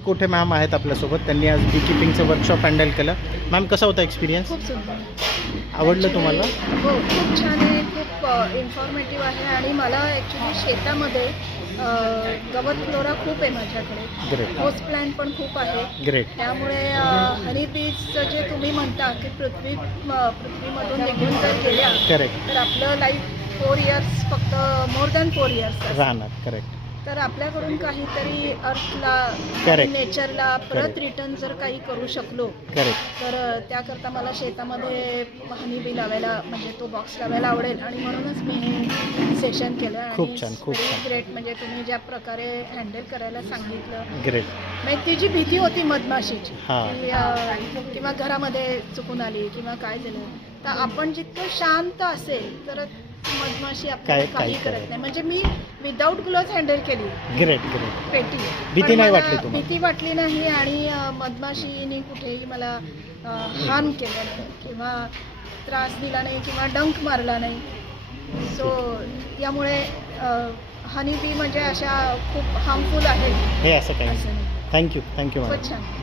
कोठे मॅम आहेत आपल्यासोबत. त्यांनी आज बी किपिंगचं वर्कशॉप हँडल केलं. मॅम कसा होता एक्सपिरियन्स? खूप सुंदर. आवडलं तुम्हाला? हो, खूप छान आहे. खूप इन्फॉर्मेटिव्ह आहे आणि मला ॲक्च्युली शेतामध्ये गवत फ्लोरा खूप आहे माझ्याकडे. ग्रेट होस्ट प्लॅन्ट पण खूप आहे. ग्रेट. त्यामुळे हनी बीजचं जे तुम्ही म्हणता की पृथ्वीमधून निघून जर गेल्या करेक्ट तर आपलं लाईफ 4 इयर्स, फक्त मोर दॅन 4 इयर्स राहणार. करेक्ट तर आपल्याकडून काहीतरी अर्थला, Correct. नेचरला परत Correct. रिटर्न जर काही करू शकलो करेक्ट. तर त्याकरता मला शेतामध्ये हनी बी लावायला, म्हणजे तो बॉक्स लावायला आवडेल आणि म्हणूनच मी हे सेशन केलं. खूप छान, खूप छान. ग्रेट. म्हणजे तुम्ही ज्या प्रकारे हँडल करायला सांगितलं, ग्रेट. म्हणजे ती जी भीती होती मधमाशीची हां. की किंवा घरामध्ये चुकून आली किंवा काय झालं, तर आपण जितकं शांत असेल तर मधमाशी आपल्याला काही काही करत नाही. म्हणजे मी विदाऊट ग्लोव्ज हँडल केली ग्रेट ग्रेट. पेटी. भीती पण नाही मला वाटली तुम्हाला? भीती वाटली नाही आणि मधमाशीने कुठेही मला हार्म केलं नाही किंवा त्रास दिला नाही किंवा डंक मारला नाही. सो यामुळे हनी बी म्हणजे अशा खूप हार्मफुल आहेत हे असं काही असं नाही. Thank you ma'am. खूपच छान.